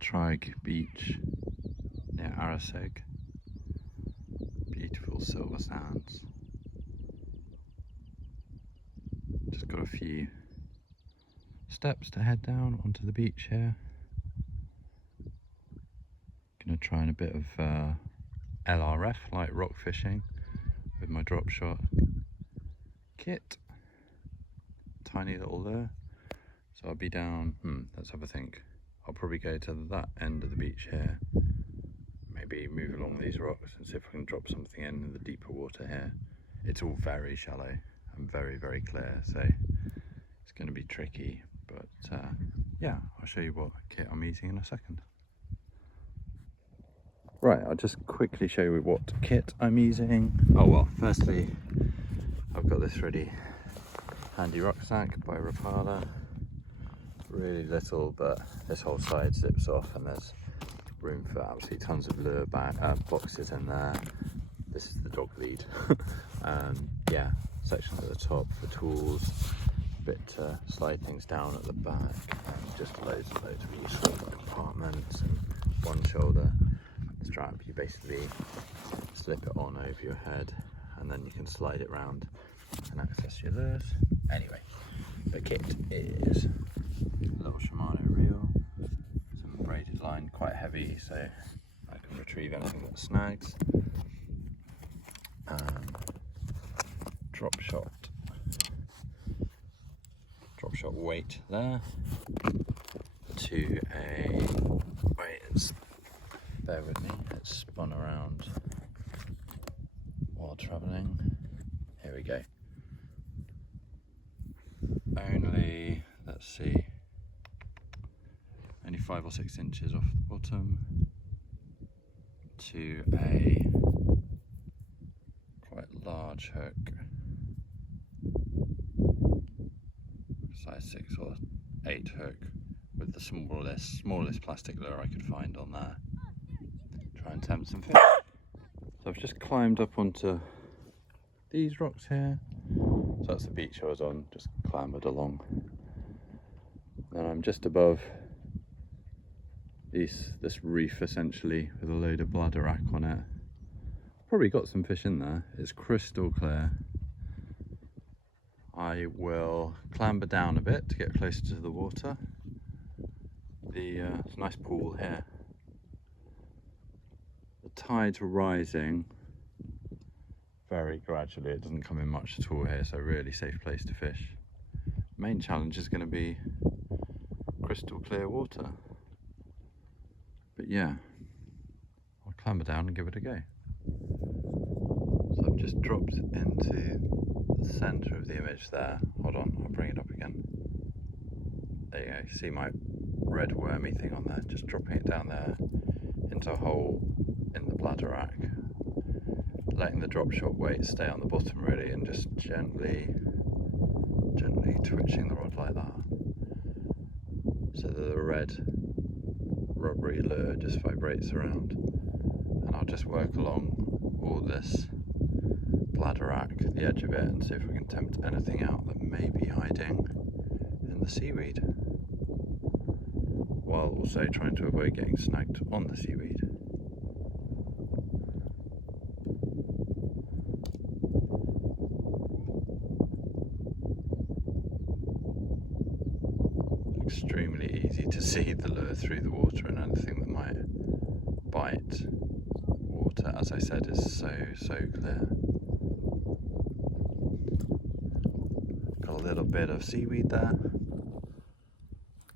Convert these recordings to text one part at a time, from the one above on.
Traigh Beach near Arisaig. Beautiful silver sands. Just got a few steps to head down onto the beach here. Gonna try a bit of LRF, light rock fishing, with my drop shot kit. Tiny little lure. So I'll be down, let's have a think. I'll probably go to that end of the beach here. Maybe move along these rocks and see if I can drop something in the deeper water here. It's all very shallow and very, very clear, so it's going to be tricky. But yeah, I'll show you what kit I'm using in a second. Right, I'll just quickly show you what kit I'm using. Oh well, firstly, I've got this really handy rucksack by Rapala. Really little, but this whole side zips off and there's room for absolutely tons of lure boxes in there. This is the dog lead. Yeah, section at the top for tools, a bit to slide things down at the back, and just loads and loads of useful compartments, and one shoulder strap. You basically slip it on over your head and then you can slide it round and access your lures. Anyway, the kit is a little Shimano reel, some braided line, quite heavy so I can retrieve anything that snags. Drop shot weight there to a, wait, bear with me, it's spun around while travelling. Here we go. Only, let's see, only 5 or 6 inches off the bottom to a quite large hook, size 6 or 8 hook, with the smallest plastic lure I could find on there. Try and tempt some fish. So I've just climbed up onto these rocks here. So that's the beach I was on, just clambered along. Then I'm just above this reef essentially, with a load of bladderwrack on it. Probably got some fish in there. It's crystal clear. I will clamber down a bit to get closer to the water. It's a nice pool here. The tide's rising very gradually. It doesn't come in much at all here, so really safe place to fish. Main challenge is going to be crystal clear water. But yeah, I'll clamber down and give it a go. So I've just dropped into the centre of the image there. Hold on, I'll bring it up again. There you go, see my red wormy thing on there? Just dropping it down there into a hole in the bladderwrack. Letting the drop shot weight stay on the bottom really, and just gently twitching the rod like that. So that the red rubbery lure just vibrates around. And I'll just work along all this bladderwrack, the edge of it, and see if we can tempt anything out that may be hiding in the seaweed, while also trying to avoid getting snagged on the seaweed. Extremely easy to see the lure through the water, and anything that might bite water, as I said, is so clear. Got a little bit of seaweed there.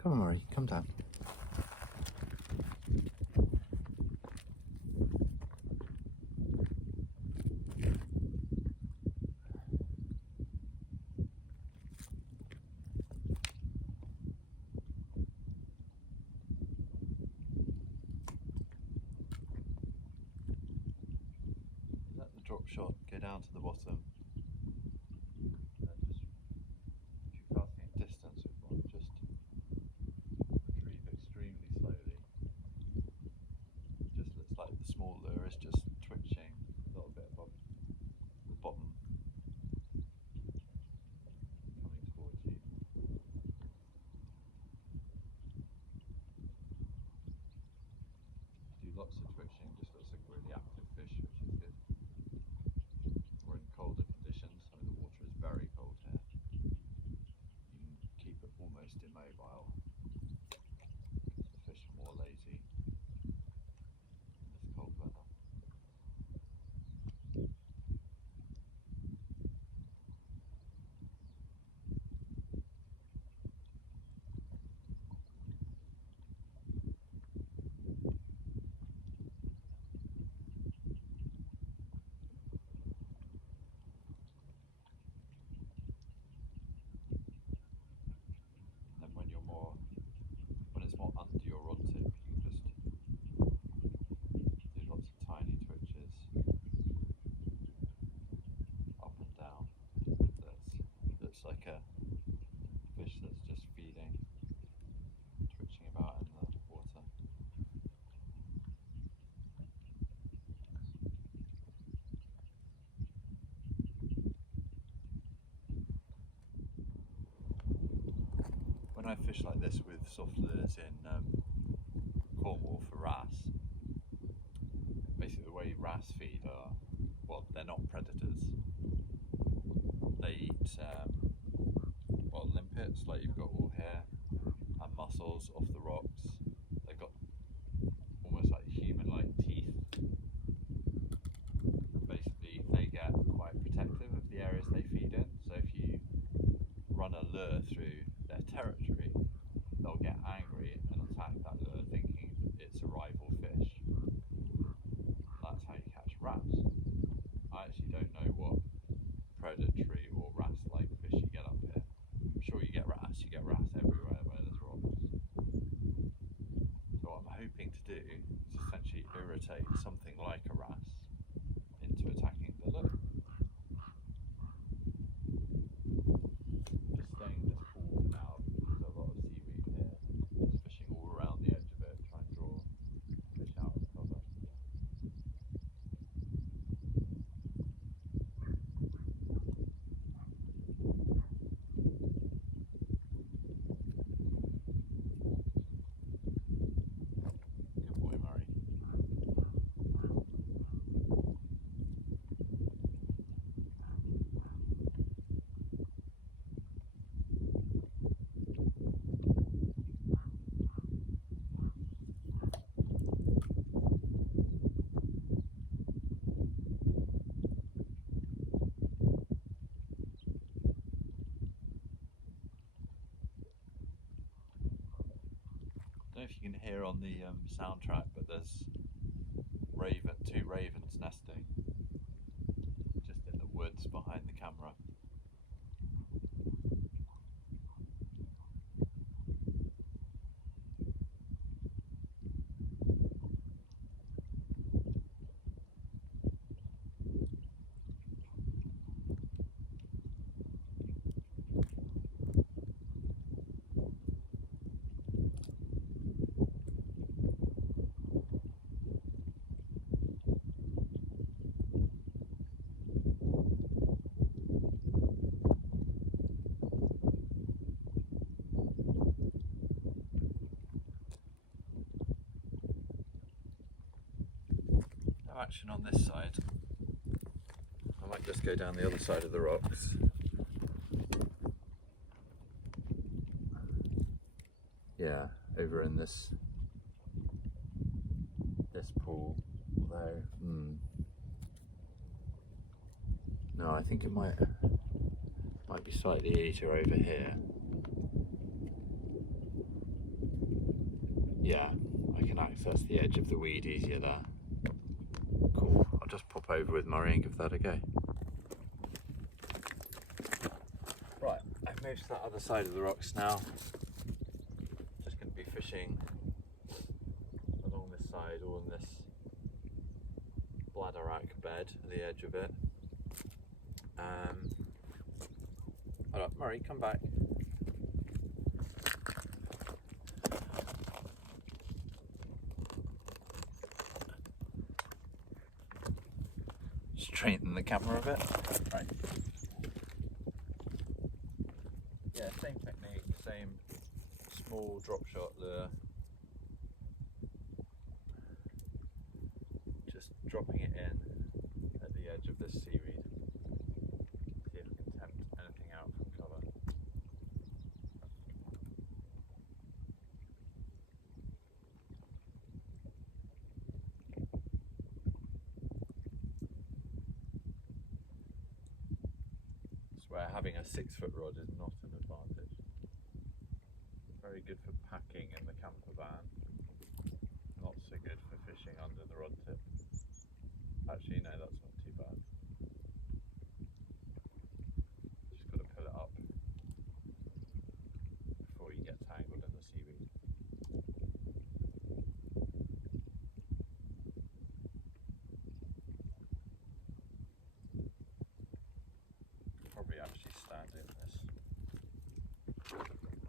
Come on, Murray, come down. Let the drop shot go down to the bottom. And then just, if you're casting at distance with one, just retrieve extremely slowly. Just looks like the small lure is just twitching a little bit above the bottom, coming towards you. lots of twitching, just looks like a really active fish, which is good. We're in colder conditions, I mean the water is very cold here. You can keep it almost immobile. The fish are more lazy in this cold weather. When it's more under your rod tip, you can just do lots of tiny twitches up and down. That's like a fish that's just feeding, twitching about in the water. When I fish like this with soft lures in Cornwall for wrasse, basically the way wrasse feed are, well, they're not predators. They eat well, limpets, like you've got all here, and mussels off the rocks. They've got almost like human-like teeth. And basically they get quite protective of the areas they feed in, so if you run a lure through their territory, they'll get angry and attack that lure thinking it's a rival fish. That's how you catch wrasse. I actually don't know what predatory or wrasse-like fish you get up here. I'm sure you get wrasse everywhere where there's rocks. So what I'm hoping to do is essentially irritate something like a wrasse into attacking the lure. Just staying in this pool for now because there's a lot of seaweed here. Just fishing all around the edge of it, try and draw fish out of cover. Good boy, Murray. I don't know if you can hear on the soundtrack, but there's two ravens nesting just in the woods behind the camera. No action on this side. I might just go down the other side of the rocks. Yeah, over in this pool, although no, I think it might be slightly easier over here. Yeah, I can access the edge of the weed easier there. Cool, I'll just pop over with Murray and give that a go. Right, I've moved to that other side of the rocks now. Just going to be fishing along this side, or in this bladderwrack bed at the edge of it. Hold up, Murray, come back. Straighten the camera a bit. Right. Yeah, same technique, same small drop shot lure. dropping it in at the edge of this seaweed. See if I can tempt anything out from cover. I swear having a 6-foot rod is not an advantage. Very good for packing in the camper van. Not so good for fishing under the rod tip. Actually, no, that's not too bad. Just got to pull it up before you get tangled in the seaweed. Probably actually stand in this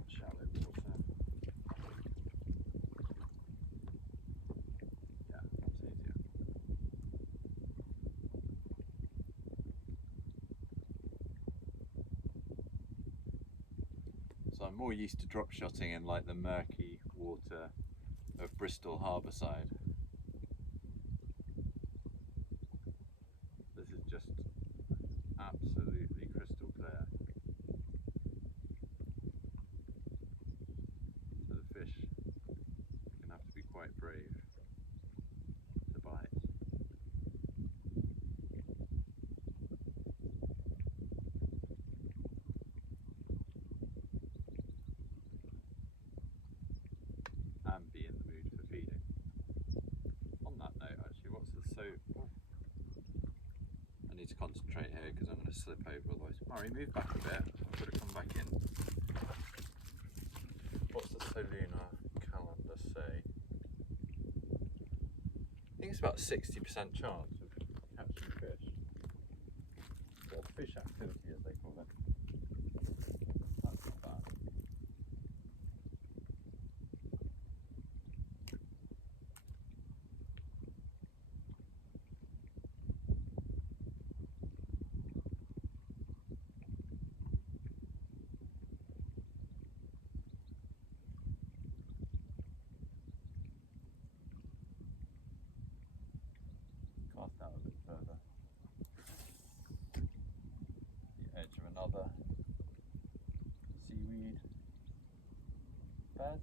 shallow water. Yeah, that's easier. So I'm more used to drop shotting in like the murky water of Bristol Harbourside. This is just absolutely crystal clear. So the fish are going to have to be quite brave to bite. And be in the mood for feeding. On that note, actually, what's the oh. I need to concentrate here because I'm going to slip over otherwise. Murray, move back a bit. I've got to come back in. What's the Soluna calendar say? I think it's about 60% chance of catching fish. Or fish activity, as they call it. That's not bad. Cast out a bit further. The edge of another seaweed bed.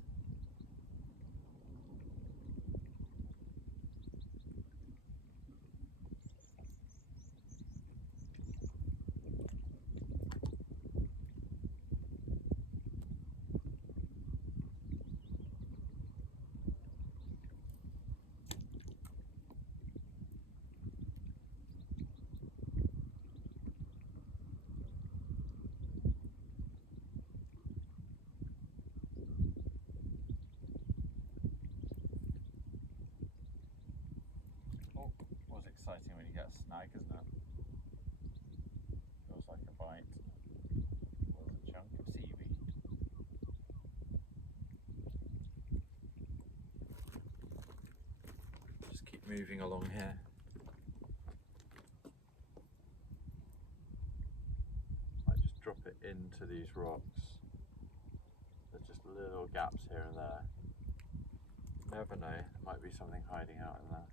Was exciting when you get a snag, isn't it? Feels like a bite. Was a chunk of seaweed. Just keep moving along here. Might just drop it into these rocks. There's just little gaps here and there. You never know, there might be something hiding out in there.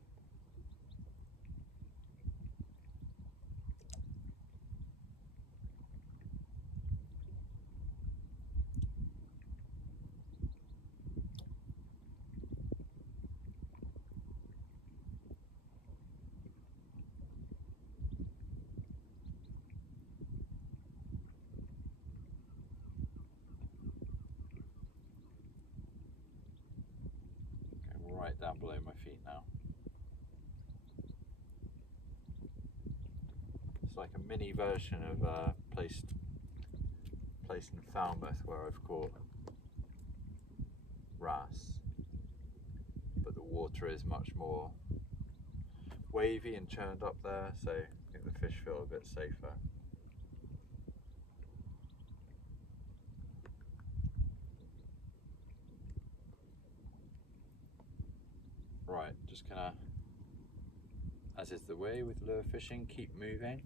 Right down below my feet now. It's like a mini version of place in Falmouth where I've caught wrasse, but the water is much more wavy and churned up there, so I think the fish feel a bit safer. Right, just gonna, as is the way with lure fishing, keep moving.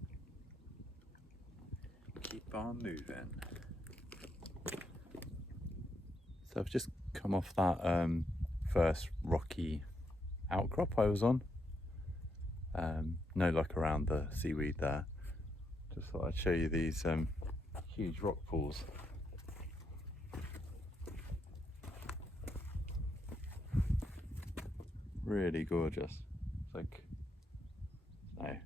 Keep on moving. So I've just come off that first rocky outcrop I was on. No luck around the seaweed there. Just thought I'd show you these huge rock pools. Really gorgeous. It's like, no,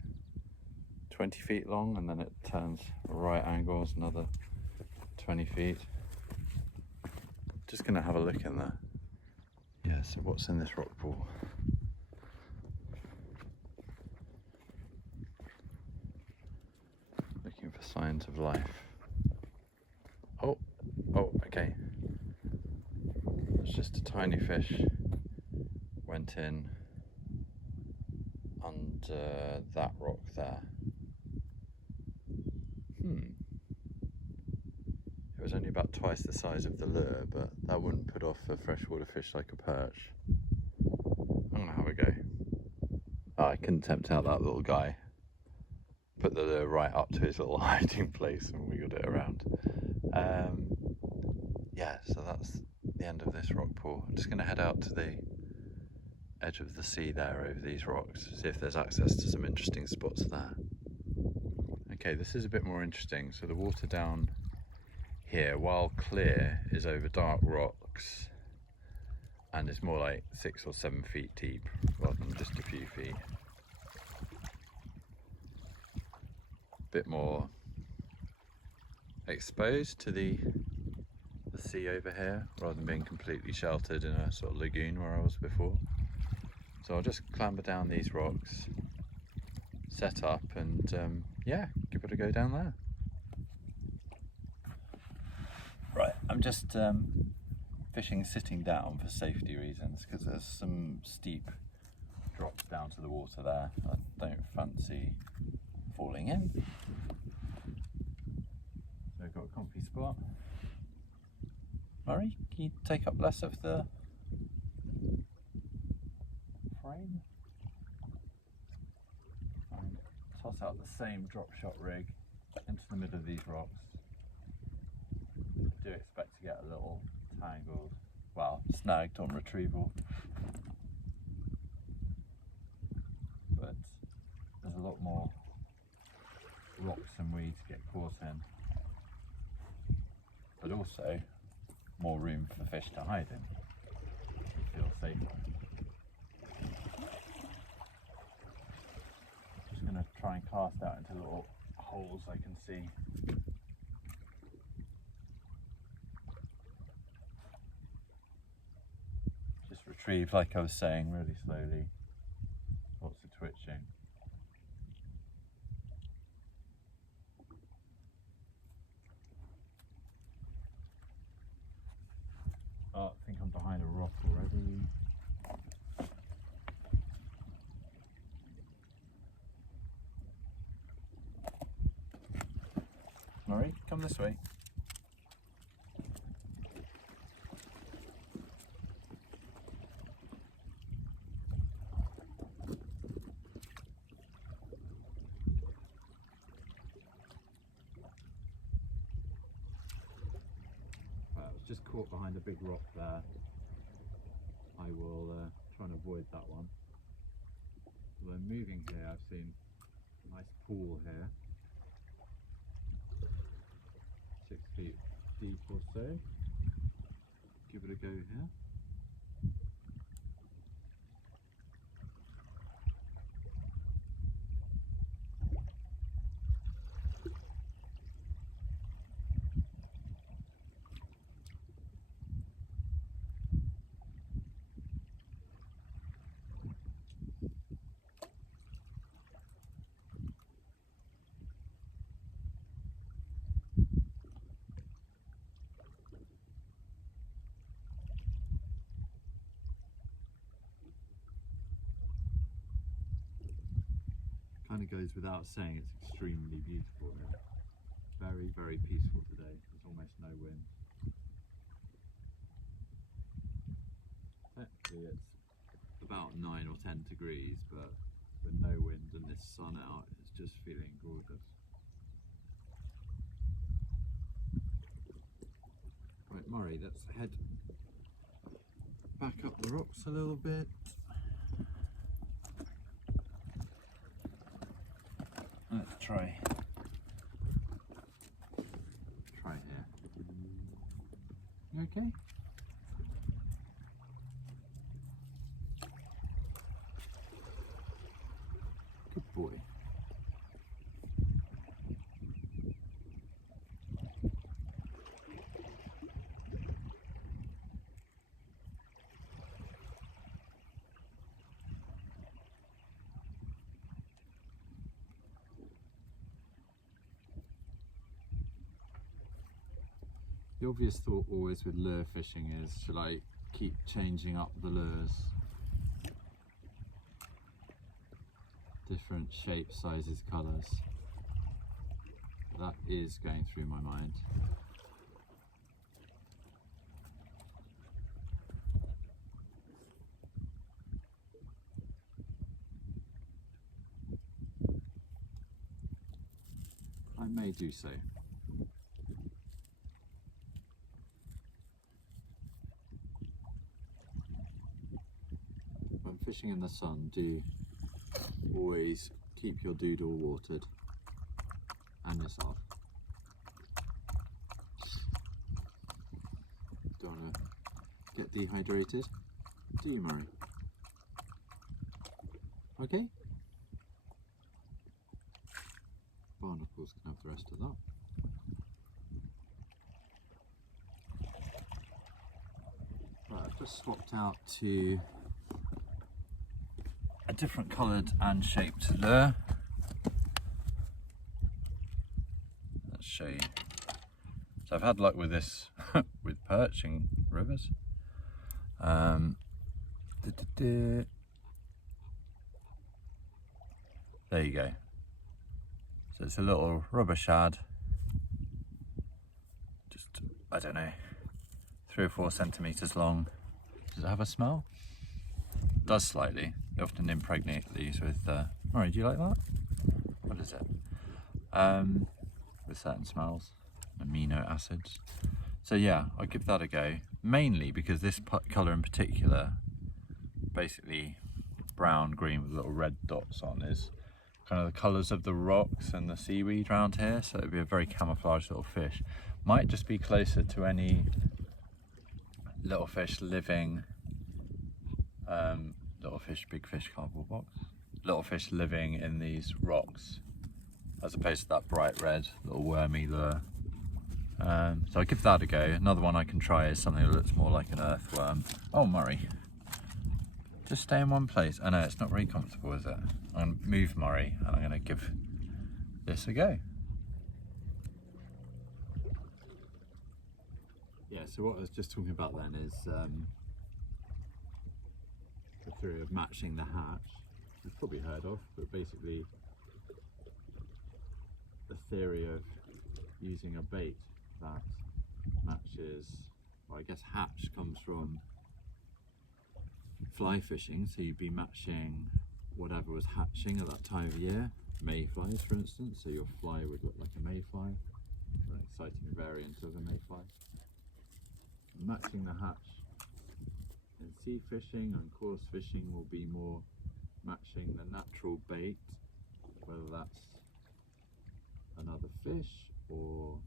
20 feet long, and then it turns right angles another 20 feet. Just gonna have a look in there. Yeah, so what's in this rock pool? Looking for signs of life. Oh, okay. It's just a tiny fish went in under that rock there. It was only about twice the size of the lure, but that wouldn't put off a freshwater fish like a perch. I'm gonna have a go. Oh, I couldn't tempt out that little guy. Put the lure right up to his little hiding place and wiggled it around. Yeah, so that's the end of this rock pool. I'm just gonna head out to the edge of the sea there over these rocks, see if there's access to some interesting spots there. Okay, this is a bit more interesting. So the water down here, while clear, is over dark rocks and it's more like 6 or 7 feet deep rather than just a few feet. Bit more exposed to the sea over here rather than being completely sheltered in a sort of lagoon where I was before. So I'll just clamber down these rocks, set up, and yeah, give it a go down there. Right, I'm just fishing sitting down for safety reasons because there's some steep drops down to the water there. I don't fancy falling in. So I've got a comfy spot. Murray, can you take up less of the frame? And toss out the same drop shot rig into the middle of these rocks. I do expect to get a little tangled, well, snagged on retrieval, but there's a lot more rocks and weeds to get caught in, but also more room for the fish to hide in. It feels safer. Just going to try and cast out into little holes I can see. Just retrieve, like I was saying, really slowly. Lots of twitching. Oh, I think I'm behind a rock already. Murray, come this way. Just caught behind a big rock there. I will try and avoid that one. Well, I'm moving here. I've seen a nice pool here, 6 feet deep or so. Give it a go here. Kind of goes without saying, it's extremely beautiful here. Very, very peaceful today. There's almost no wind. Technically it's about 9 or 10 degrees, but with no wind and this sun out, it's just feeling gorgeous. Right, Murray, let's head back up the rocks a little bit. Let's try here. You okay? Good boy. The obvious thought always with lure fishing is, shall I keep changing up the lures? Different shapes, sizes, colours. That is going through my mind. I may do so. When fishing in the sun, do always keep your doodle watered and yourself. Don't want to get dehydrated, do you, Murray? Okay? Barnacles can have the rest of that. Right, I've just swapped out to a different coloured and shaped lure. Let's show you. So I've had luck with this with perch in rivers. There you go. So it's a little rubber shad, just, I don't know, 3 or 4 centimetres long. Does it have a smell? It does slightly. They often impregnate these with, Murray, do you like that? What is it? With certain smells, amino acids. So yeah, I'll give that a go. Mainly because this colour in particular, basically brown, green with little red dots on, is kind of the colours of the rocks and the seaweed around here, so it'd be a very camouflaged little fish. Might just be closer to any little fish living, little fish, big fish, cardboard box. Little fish living in these rocks, as opposed to that bright red little wormy lure. So I'll give that a go. Another one I can try is something that looks more like an earthworm. Oh, Murray, just stay in one place. I know it's not very comfortable, is it? I'm going to move Murray and I'm going to give this a go. Yeah, so what I was just talking about then is the theory of matching the hatch. You've probably heard of, but basically the theory of using a bait that matches, well, I guess hatch comes from fly fishing, so you'd be matching whatever was hatching at that time of year. Mayflies, for instance, so your fly would look like a mayfly, an exciting variant of a mayfly. Matching the hatch in sea fishing and coarse fishing will be more matching the natural bait, whether that's another fish or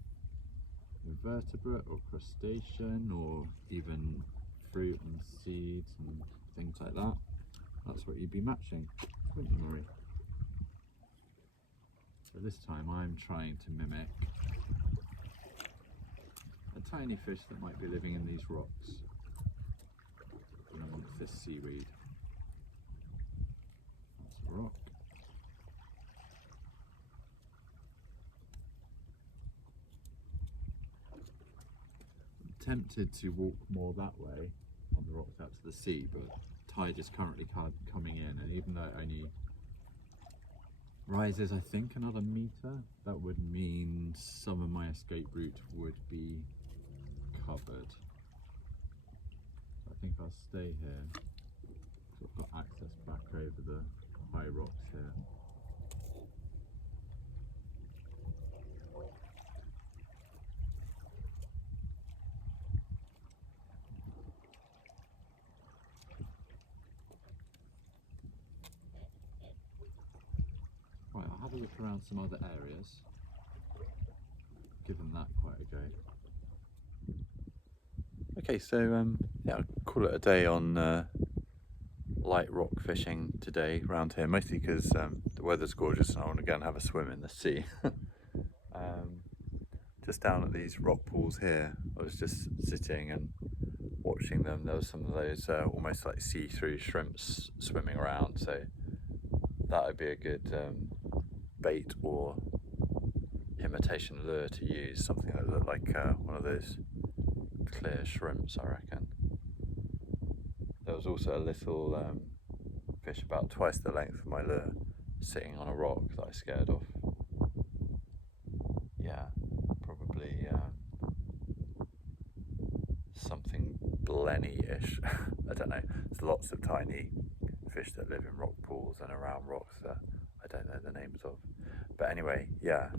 invertebrate or crustacean or even fruit and seeds and things like that. That's what you'd be matching, wouldn't you, Murray? So this time I'm trying to mimic a tiny fish that might be living in these rocks and amongst this seaweed. That's a rock. I'm tempted to walk more that way on the rocks out to the sea, but tide is currently coming in, and even though it only rises, I think, another metre, that would mean some of my escape route would be covered. So I think I'll stay here. So I've got access back over the high rocks here. Right, I have a look around some other areas. Given that quite a go. Okay, so yeah, I'll call it a day on light rock fishing today around here, mostly because the weather's gorgeous and I want to go and have a swim in the sea. Just down at these rock pools here, I was just sitting and watching them. There was some of those almost like see-through shrimps swimming around, so that would be a good bait or imitation lure to use, something that looked like one of those clear shrimps, I reckon. There was also a little fish about twice the length of my lure sitting on a rock that I scared off. Yeah, probably something blenny-ish. I don't know. There's lots of tiny fish that live in rock pools and around rocks that I don't know the names of. But anyway, yeah,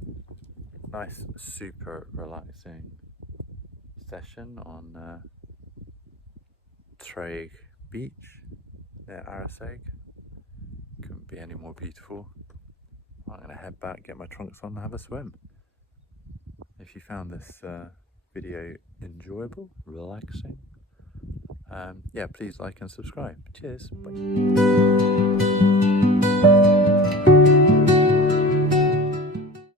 nice, super relaxing session on Traigh Beach near Arisaig. Couldn't be any more beautiful. I'm going to head back, get my trunks on and have a swim. If you found this video enjoyable, relaxing, yeah, please like and subscribe. Cheers, bye.